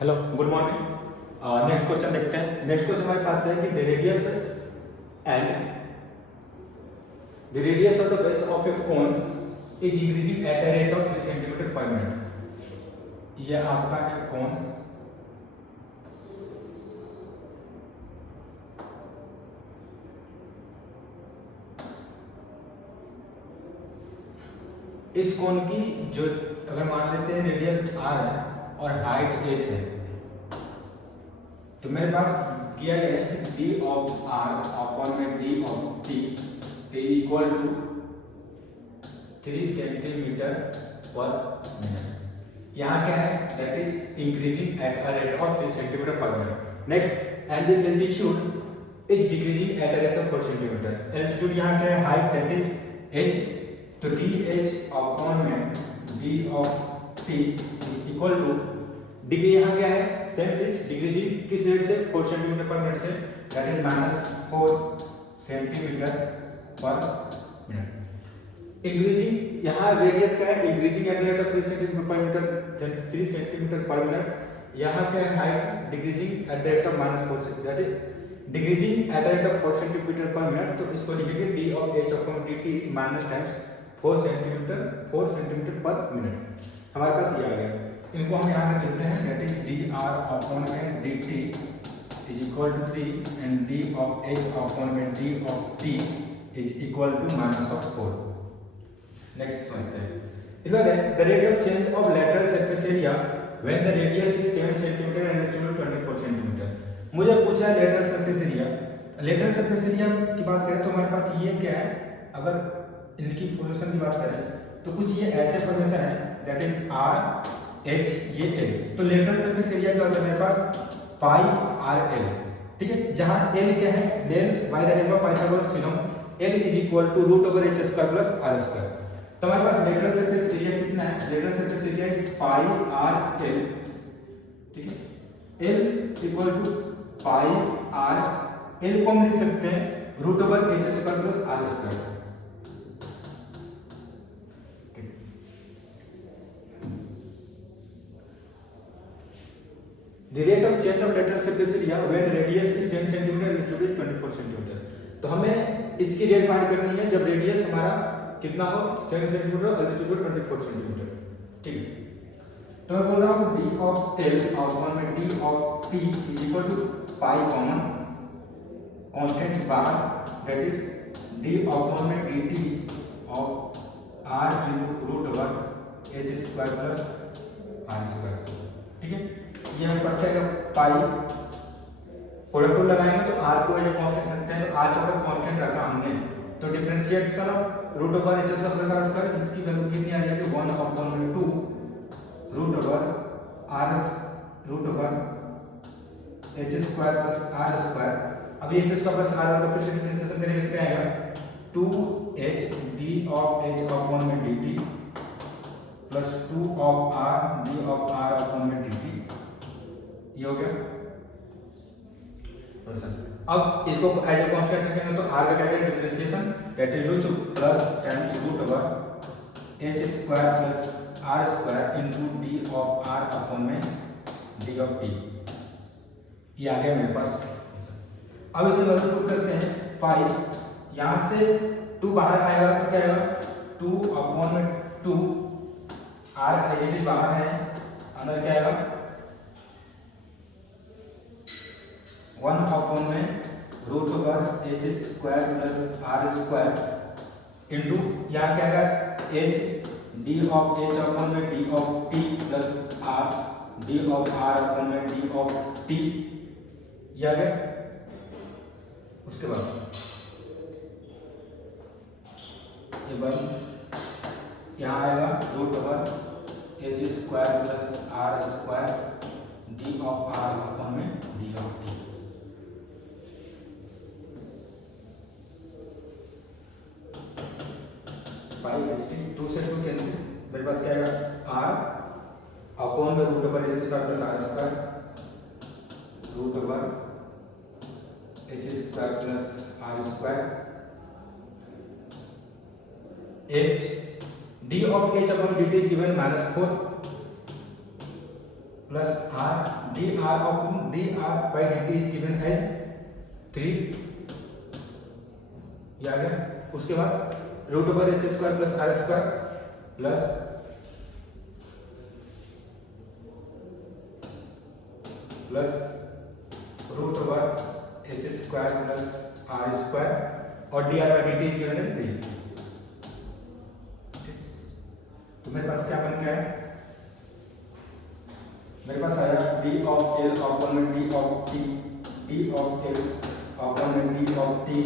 Hello, good morning. Next question देखते हैं। Next question हमारे पास है कि the radius of the base of A cone is increasing at the rate of 3 centimetre per minute. ये आपका है कोन, इस कोन की जो अगर मान लेते हैं रेडियस r है और हाइट h है, तो मेरे पास किया गया है कि डी ऑफ आर अपॉन में D of T equal to 3 centimetre per minute. यहाँ क्या है, that is increasing at a rate of 3 centimetre per minute. Next, and the altitude is decreasing at a rate of 4 centimetre. Altitude यहाँ क्या है, height that is h, तो D H upon में D of T equal to degree यहाँ क्या है, sense is decreasing किस rate से, 4 सेंटीमीटर पर मिनट से, that is -4 centimetre per minute. Increasing यहाँ रेडियस क्या है, increasing at the rate of 3 centimetre पर मीटर, 3 सेंटीमीटर पर मिनट। यहाँ क्या है, height decreasing at the rate of -4 से, that is decreasing at the rate of 4 centimetre per minute. तो इसको लिखेंगे D of H upon D T minus times 4 centimetre per minute. हमारे पास ये आ गया, इनको हम यहाँ रख लेते हैं, that is d are upon में d t is equal to 3 and d of H upon में D of t is equal to -4। Next समझते हैं। इसके बाद the rate of change of lateral surface area when the radius is 7 centimetre and altitude 24 centimetre. मुझे पूछा है lateral surface area. Lateral surface area की बात करें तो हमारे पास ये क्या है, अगर इनकी फॉर्मेशन की बात करें तो कुछ ये ऐसे फॉर्मेशन है, दैट इज आर एच ये एल। तो लेटरल सरफेस एरिया क्या होता है मेरे पास, पाई आर एल, ठीक है, जहां एल क्या है, del by the help of Pythagoras theorem L is equal to root over H square plus are square. तो हमारे पास लेटरल सरफेस एरिया कितना है, lateral surface area is pi R L, ठीक है, L equal to pi R L को हम लिख सकते हैं root over H square plus are square. The rate of change of lateral surface area when radius is 7 cm and altitude is 24 cm। तो हमें इसकी रेट फाइंड करनी है जब रेडियस हमारा कितना हो, 7 सेंटीमीटर और एल्टीट्यूड 24 सेंटीमीटर, ठीक है। तो मैं बोल रहा हूँ डी ऑफ एल अपॉन में D of t is equal to pi common constant bar, that is d upon में d t of r root over H square plus are square, ठीक है। ये हमारे पास क्या पाई, प्रोडक्ट रूल लगाएंगे तो आर को एज कांस्टेंट रखते हैं, तो आर को अगर कांस्टेंट रखा हमने तो differentiation of root over H square plus are square, इसकी वैल्यू कितनी आ जाएगी, 1 अपॉन में 2 root over R root over H square plus are square. अब एच स्क्वायर प्लस आर का फिर से डिफरेंशिएशन करेंगे तो क्या आएगा, 2h D of H upon में dt plus 2 of R D of are upon में dt। ये हो गया। अब इसको एज ए कांस्टेंट रखेंगे तो r का क्या करेंगे, differentiation, that is root plus times root over h square plus r square into d of r upon में d ऑफ t। ये आ गया मेरे पास। अब इसे वैल्यू पुट करते हैं, 5 यहां से 2 बाहर आएगा तो क्या आएगा, 2 अपॉन में 2 r एज इट इज बाहर है, अंदर क्या आएगा 1 अपॉन में root over H square plus are square into यहाँ क्या आएगा h d of H upon में D of t plus r D of are upon में डी ऑफ टी। ये आ गया। उसके बाद ये बन यहाँ आएगा root over H square plus are square d of are upon में डी ऑफ टी। टू से 2 कैंसिल, मेरे पास क्या आएगा, आर अपॉन में root over H square plus are square root over H square plus are square h d of H upon D t is given -4 plus r d are upon D r by d t is given as 3, ये आ गया। उसके बाद root over H square plus are square plus root over H square plus are square और d r by d t is given as 3। तो मेरे पास क्या बन गया है, मेरे पास आया डी ऑफ एल अपॉन में D of t, d of l upon में D of t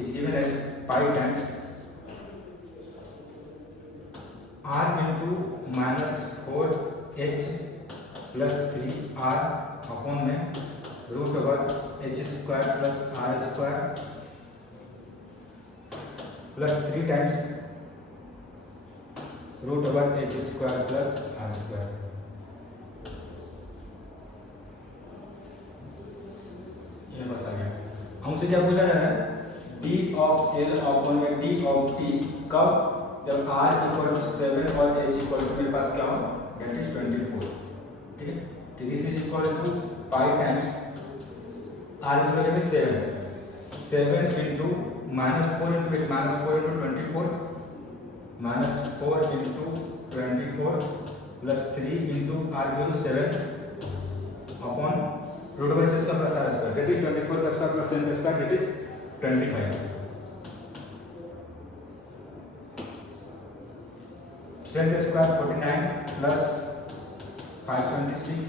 is given as pi times r into -4h plus 3r upon में root over H square plus are square plus 3 times root over H square plus are square. ये बस आ गया। हमसे क्या पूछा जा रहा है, डी ऑफ एल अपॉन में डी ऑफ टी कब, जब r इक्वल टू 7 और h इक्वल टू मेरे पास क्या हो, दैट इज 24। ठीक है, तो this is equal to pi times r equal to 7 into -4 into h -4 into 24 -4 into 24 plus 3 into r equal to 7 upon root over H square plus are square that is 24 का square plus 7 का square that is 25। 7 का square 49 plus 526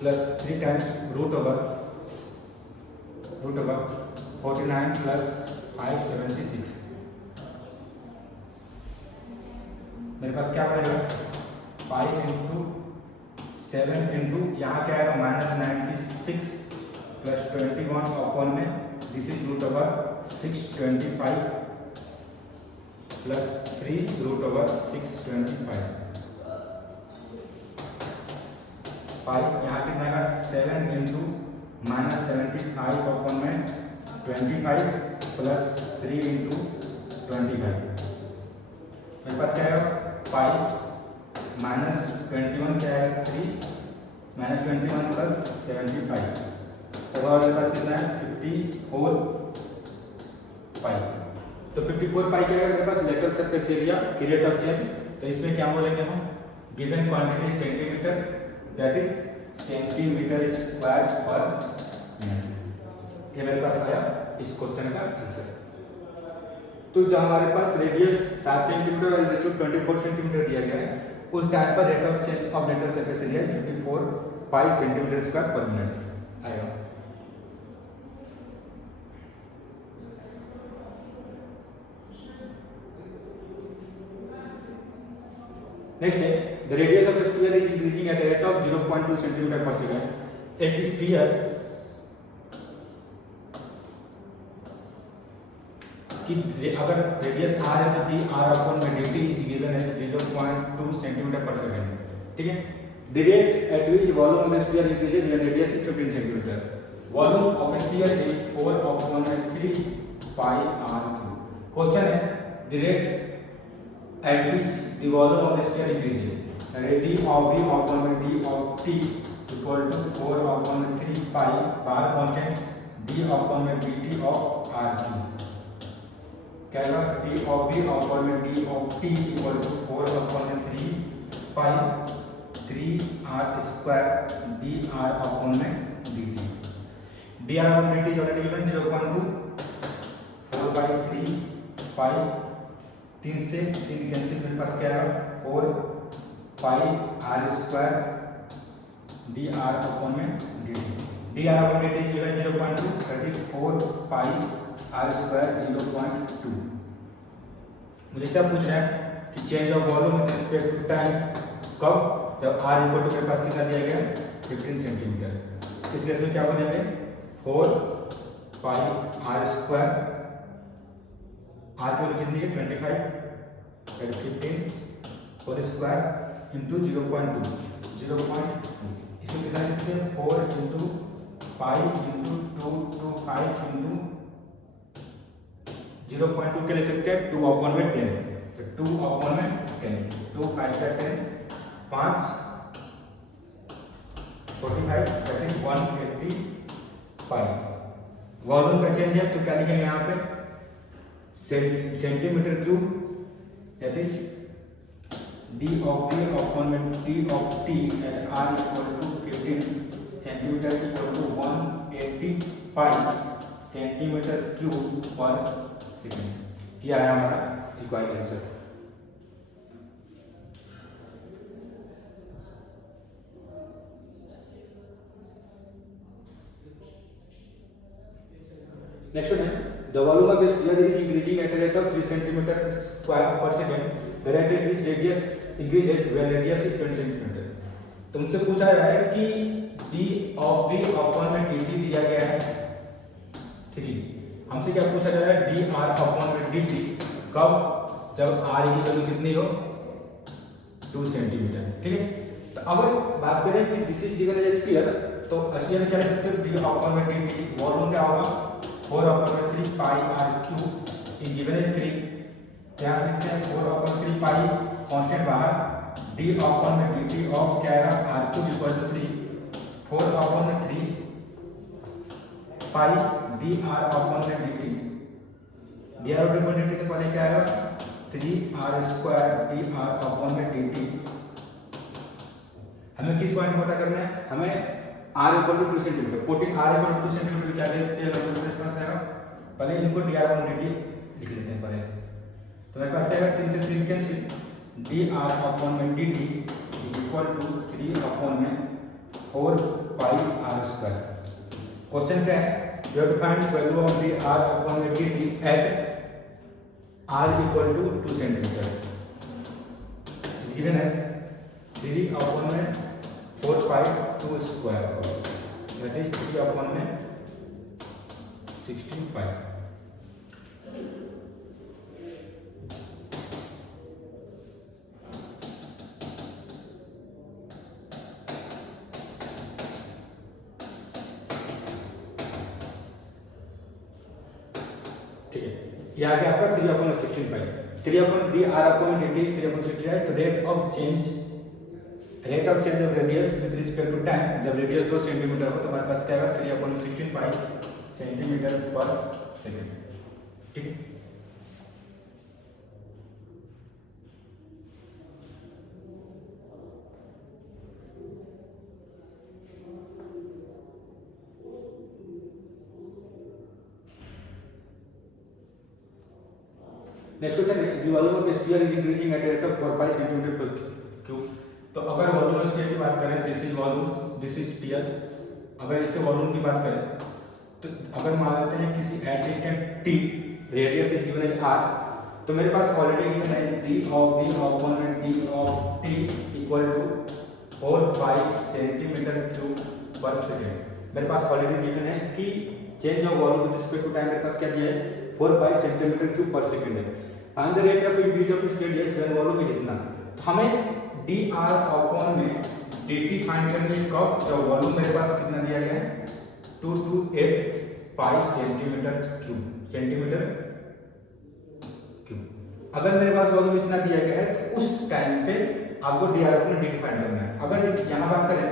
plus 3 times root over 49 plus 576। मेरे पास क्या पड़ेगा, pi into 7 into यहाँ क्या है -96 प्लस 21 अपॉन में this is root over 625 plus 3 root over 625 pi यहाँ कितना का 7 इंटू -75 अपॉन में 25 प्लस 3 इंटू 25। मेरे पास क्या है पाई -21 क्या है 3 -21 प्लस 75 और मेरे पास कितना है 54 पाई। तो 54 पाई क्या है मेरे पास, लेटरल सरफेस एरिया की रेट ऑफ चेंज। तो इसमें क्या बोलेंगे हम, given quantity centimetre that is centimetre square per minute. ये मेरे पास आया इस क्वेश्चन का आंसर। तो जब हमारे पास रेडियस 7 सेंटीमीटर और एल्टीट्यूड 24 सेंटीमीटर दिया गया है, उस टाइम पर rate of change of lateral surface area 54 pi centimetre square per minute आएगा। नेक्स्ट है the radius of sphere is increasing at rate of 0.2 centimetre per second. एक स्फीयर कि अगर रेडियस r है तो डी आर अपॉन में dt is given as 0.2 centimetre per second. ठीक है, the rate at which volume of the sphere increases when radius is 15 centimetre. Volume of sphere is 4 upon 3 pi r cube. Question है the rate at which the volume of the sphere increases, d of v upon d of t equal to 4 upon 3 pi bar constant d upon dt of r cube। क्या होगा, d of v upon d of t equal to 4 upon 3 pi 3r square dr upon dt। dr upon dt is already given 0.2 4 by 3 pi 3 से 3 cancel, मेरे पास क्या है 4 pi r square d are upon में d t. D are upon D t is given 0.2 that is 4 pi r square 0.2। मुझे क्या पूछ रहा है कि change of volume with respect to time कब, जब आर इक्वल टू मेरे पास कितना दिया गया 15 सेंटीमीटर। इस केस में क्या बनेंगे 4 पाई आर स्क्वायर, आर की वैल्यू कितनी है 25 15 और स्क्वायर इंटू 0.2 इसमें कितना लिखते हैं 4 इंटू पाई इंटू 225 इंटू 0.2 के लिए सकते हैं 2 अपॉन में 10, तो 2 अपॉन में 10 2 5 का 10 5 45 दैट इज 185। वॉल्यूम का चेंज है तो क्या लिखेंगे यहाँ पे centimetre cube that is d of v upon में t of t at r equal to 15 centimetre equal to 185 centimetre cube पर सेकेंड। ये आया हमारा रिक्वायर्ड आंसर। नेक्स्ट है the volume of sphere is increasing at a rate of 3 cm square per second. The rate at which radius increases when radius is 20 cm. तुमसे पूछा जा रहा है कि d of v अपॉन में dt दिया गया है 3। हमसे क्या पूछा जा रहा है dr अपॉन में dt कब, जब r की वैल्यू कितनी हो 2 सेंटीमीटर। ठीक है, तो अगर बात करें कि this is given as sphere तो स्फीयर में क्या लिख सकते हो d अपॉन में dt वॉल्यूम क्या होगा 4 upon 3 pi r cube is given as 3। क्या लिखते हैं 4 अपॉन 3 पाई कांस्टेंट बाहर d अपॉन में dt ऑफ क्या है r cube equal to 3 4 upon 3 pi dr upon में dt dr और dt से पहले क्या है 3r स्क्वायर dr अपॉन में dt। हमें किस पॉइंट पता करना है, हमें r equal to 2 centimetre 14 r equal to 2 centimetre क्या है पहले इनको dr अपॉन dt लिख लेते हैं पहले। तो मेरे पास क्या है 3 से 3 कैंसिल dr अपॉन में dt इक्वल टू 3 अपॉन में 4 पाई r स्क्वायर। क्वेश्चन क्या है you have to find value of dr upon में dt at r equal to 2 centimeter is given as 3 upon में 4 pi 2 square that is 3 upon में 16 pi। ठीक है, ये आ गया आपका 3 upon 16 pi 3 upon D R upon dt 3 upon 16 है। तो rate of change of radius with respect to time, जब रेडियस 2 सेंटीमीटर हो तो हमारे पास क्या है 3 upon 16 pi centimetre per second. ठीक है, नेक्स्ट क्वेश्चन है the volume of sphere is increasing at rate of 4 pi centimetre per cube. तो अगर वॉल्यूम ऑफ स्फीयर की बात करें this is volume this is sphere, अगर इसके वॉल्यूम की बात करें तो अगर मान लेते हैं किसी at distance t radius is given as r, तो मेरे पास ऑलरेडी गिवन है d ऑफ v अपॉन में d of t equal to 4 pi centimetre cube per second. मेरे पास ऑलरेडी गिवन है कि change of volume with respect to time मेरे पास क्या दिया है 4 pi centimetre cube per second है। Find the rate of increase of radius when volume is इतना, तो हमें dr अपॉन में dt फाइंड करनी है कब, जब वॉल्यूम मेरे पास कितना दिया गया है 228 पाई सेंटीमीटर क्यूब। अगर मेरे पास वॉल्यूम इतना दिया गया है तो उस टाइम पे आपको dr अपॉन dt फाइंड करना है। अगर यहाँ बात करें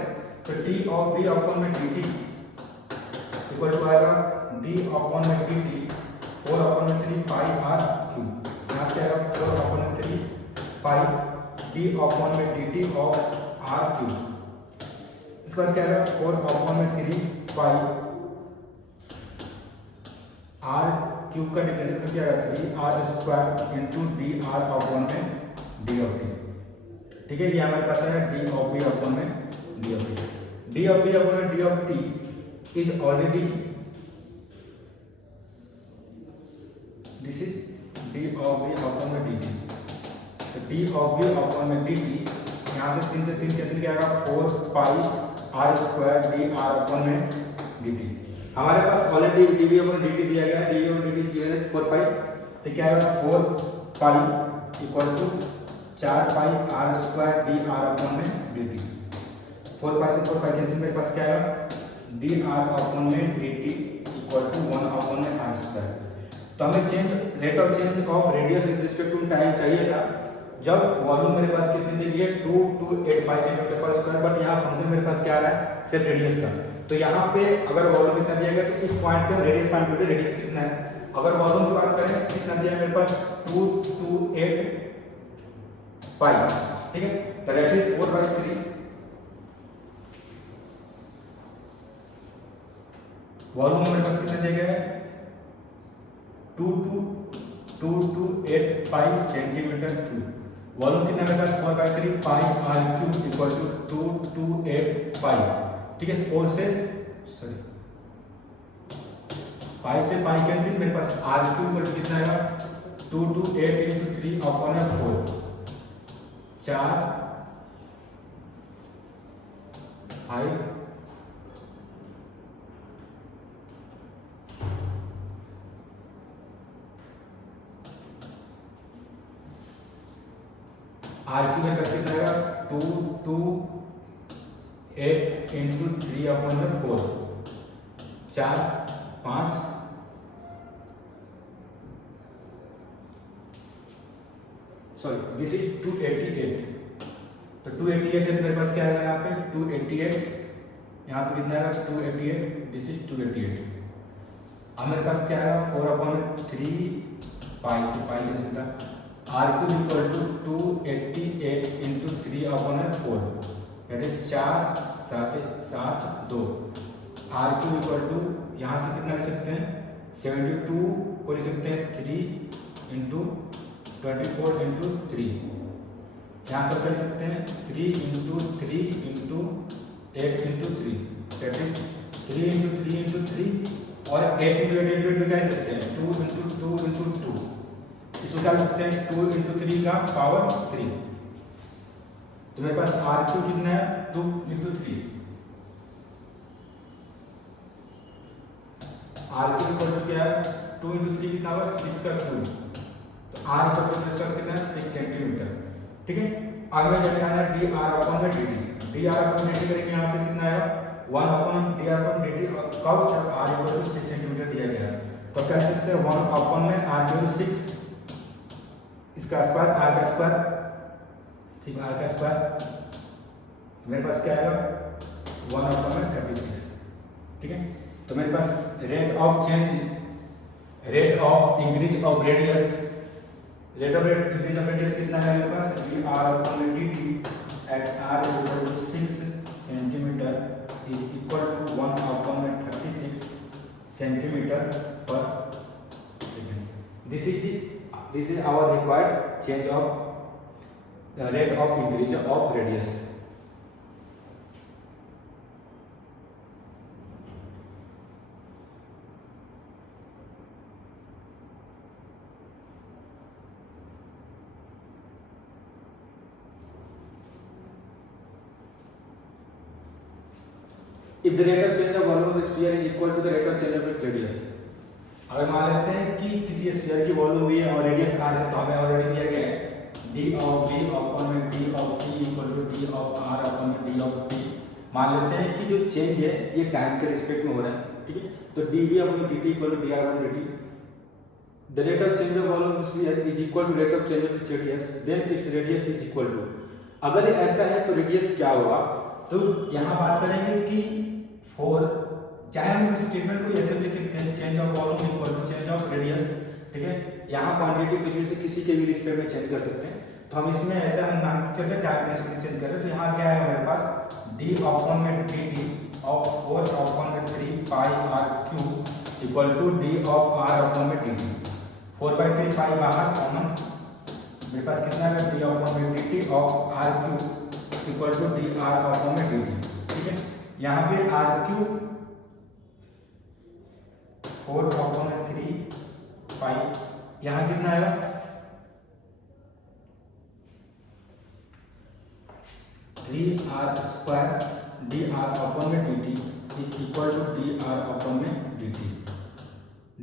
तो d ऑफ v अपॉन में dt इक्वल टू आएगा d अपॉन में dt 4 अपॉन में 3 पाई r क्यूब, यहाँ से आएगा 4 अपॉन में 3 पाई d अपॉन में dt ऑफ r क्यूब। इसके बाद क्या आएगा 4 अपॉन में 3 पाई r क्यूब का डिफरेंशिएशन क्या आएगा 3r square into dr upon में d ऑफ t। ठीक है, ये हमारे पास है d ऑफ b अपॉन में d of t। d of b upon में d of t is already this is d of b upon में dt। तो d ऑफ b अपॉन में dt यहाँ से 3 से 3 कैंसिल किया जाएगा 4 pi r square dr upon में dt। हमारे पास ऑलरेडी dv अपॉन dt दिया गया है, dv upon dt is given है 4 पाई, तो क्या आएगा 4 pi equal to 4 pi r square dr upon में dt। 4 पाई से 4 पाई कैंसिल, मेरे पास क्या आएगा dr अपॉन में dt इक्वल टू 1 अपॉन में r स्क्वायर। तो हमें change rate of change of radius with respect to time चाहिए था, जब वॉल्यूम मेरे पास कितनी दी गई है 2285 सेंटीमीटर पर स्क्वायर, बट यहाँ फंक्शन मेरे पास क्या आ रहा है सिर्फ रेडियस का। तो यहाँ पे अगर वॉल्यूम कितना दिया गया तो इस पॉइंट पे हम रेडियस फाइंड करते हैं, रेडियस कितना है। अगर वॉल्यूम की बात करें कितना दिया है मेरे पास 228 पाई, ठीक है, तो दैट इज 4/3। वॉल्यूम मेरे पास कितना दिया गया है 228 सेंटीमीटर क्यूब। वॉल्यूम कितना मेरे पास 4/3 पाई आर क्यूब इक्वल टू 228 पाई, ठीक है। 4 से सॉरी पाई से पाई कैंसिल, मेरे पास आर क्यूब इक्वल टू कितना आएगा 228 इंटू 3 अपॉन 4, 4 5 आर क्यूब मेरे पास कितना आएगा 228 into 3 upon 4, 4 5 sorry this is 288। तो 288 है तो मेरे पास क्या आएगा यहाँ पे 288, यहाँ पे कितना आएगा 288, दिस इज 288। अब मेरे पास क्या आएगा 4/3 पाई से पाई ले सीधा R cube equal to 288 into 3 upon 4, यानी 4 7 7 2। आर क्यूब इक्वल टू यहाँ से कितना लिख सकते हैं 72 को लिख सकते हैं 3 इंटू 24 इंटू 3, यहाँ से कर सकते हैं 3 into 3 into 8 into 3, that is 3 into 3 into 3 और 8 इंटू 8 इंटू 2 क्या लिख सकते हैं 2 इंटू 2 इंटू 2, इसको क्या लिख सकते हैं 2 इंटू 3 का पावर 3। तो मेरे पास आर क्यूब कितना है 2 into 3, R cube equal to क्या है 2 इंटू 3 कितना होगा 6 का क्यूब, तो आर इक्वल टू कितना है 6 सेंटीमीटर, ठीक है। आगे जाके आना डी आर अपॉन में d t, d are upon D T करेंगे यहाँ पे कितना आएगा 1 upon D R upon D T, कब जब आर इक्वल टू 6 सेंटीमीटर दिया गया है तो कह सकते हैं 1 अपॉन में आर इक्वल टू 6, इसका स्क्वायर आर का स्क्वायर, ठीक है, आर का स्क्वायर मेरे पास क्या आएगा 1 अपॉन में 36, ठीक है। तो मेरे पास rate of increase of radius, rate of increase of radius कितना है मेरे पास d are upon D t at r equal to 6 centimetre is equal to 1 upon 36 centimetre पर second. This is our required change of rate of increase of radius. If the rate of change of volume of a sphere is equal to the rate of change of its radius, अगर मान लेते हैं कि किसी sphere की volume भी है और रेडियस आर है तो हमें ऑलरेडी दिया गया है डी ऑफ बी अपॉन में D of T equal to D of are upon में डी ऑफ टी। मान लेते हैं कि जो चेंज है ये टाइम के रिस्पेक्ट में हो रहा है, ठीक है, तो D V upon D T equal to D R upon D T. The rate of change of volume of sphere is equal to rate of change of its radius, then its radius is equal to. अगर ये ऐसा है तो radius क्या होगा, तो यहाँ बात करेंगे कि फोर चाहे हम इस स्टेटमेंट को ऐसे लिख सकते हैं change of volume equal to change of radius, ठीक है। यहाँ क्वांटिटी कुछ भी से किसी के भी रिस्पेक्ट में चेंज कर सकते हैं, तो हम इसमें ऐसा हम मान के चलते हैं टाइम में चेंज कर रहे हैं। तो यहाँ क्या है हमारे पास डी अपॉन में डी टी ऑफ 4 अपॉन में 3 pi r cube equal to D of are upon में डी टी। 4/3 पाई बाहर कॉमन, मेरे पास कितना है डी अपॉन में d t of r cube equal to D R upon में डी टी, ठीक है। यहाँ पे आर क्यूब 4 अपॉन 3 पाई, यहाँ कितना आएगा 3r square d are upon में d t is equal to D R upon में d t.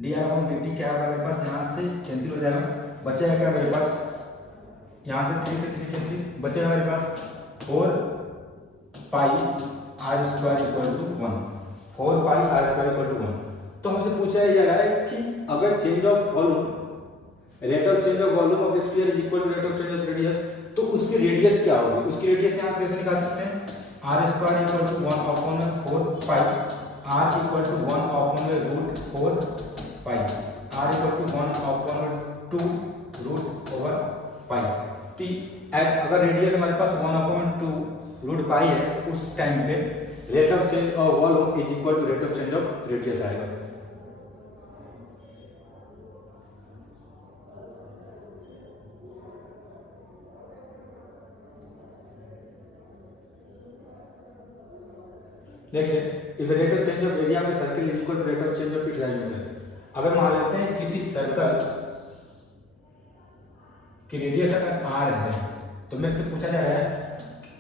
D are upon D t क्या होगा मेरे पास, यहाँ से कैंसिल हो जाएगा, बचेगा क्या मेरे पास, यहाँ से 3 से 3 कैंसिल, बचेगा मेरे पास 4 pi r square equal to 1, 4 pi r square equal to 1। तो हमसे पूछा जा रहा है कि अगर change of volume rate of change of volume of sphere is equal to rate of change of radius, तो उसकी रेडियस क्या होगी? उसकी रेडियस यहाँ से कैसे निकाल सकते हैं? r square equal to 1 upon 4 pi, r equal to 1 upon root 4 pi, r equal to 1 upon 2 root over pi. तो अगर रेडियस हमारे पास 1 अपॉन 2 रूट पाई है, तो उस टाइम पे rate of change of volume is equal to rate of change of radius आएगा। Next है, if the rate of change of area of circle is equal to rate of change of its diameter. अगर मान लेते हैं किसी circle की radius अगर r है, तो मेरे से पूछा जा रहा है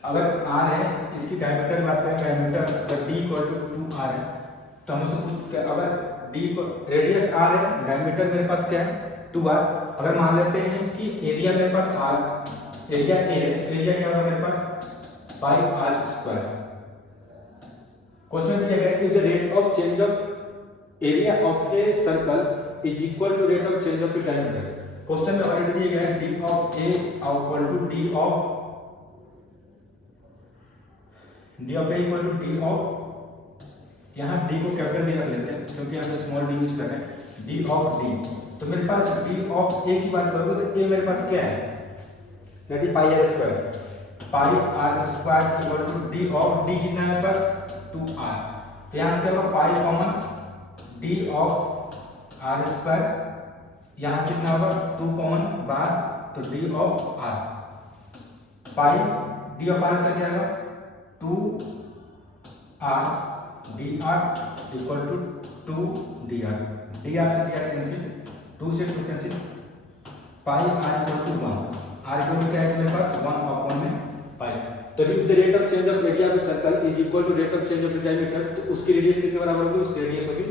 अगर r है, इसकी डायमीटर बात करें, डायमीटर अगर d इक्वल टू 2r है, तो हम उसको अगर d को रेडियस r है, डायमीटर मेरे पास क्या है 2r। अगर मान लेते हैं कि एरिया मेरे पास r, एरिया a है, तो एरिया क्या होगा मेरे पास पाई r स्क्वायर। क्वेश्चन दिया गया है, if the rate of change of area of a circle is equal to rate of change of its diameter. Question में ऑलरेडी दिया गया है d of a equal to d of d of यहाँ d को capital d रख लेते हैं क्योंकि यहाँ पे स्मॉल d यूज कर रहे हैं, d ऑफ d। तो मेरे पास d ऑफ a की बात करोगे तो a मेरे पास क्या है, that is pi r square, pi r square equal to d of d कितना है मेरे पास 2r। तो यहाँ से क्या होगा pi common, d of r square, यहाँ कितना होगा 2 कॉमन बाहर, तो d of r, pi d of r square क्या आएगा 2r dr equal to 2 dr, dr से dr कैंसिल, 2 से 2 cancel, pi r equal to 1, r equal to क्या है मेरे पास 1 अपॉन में पाई। तो if the rate of change of area of circle is equal to rate of change of diameter, तो उसकी रेडियस किसके बराबर होगी? उसकी रेडियस होगी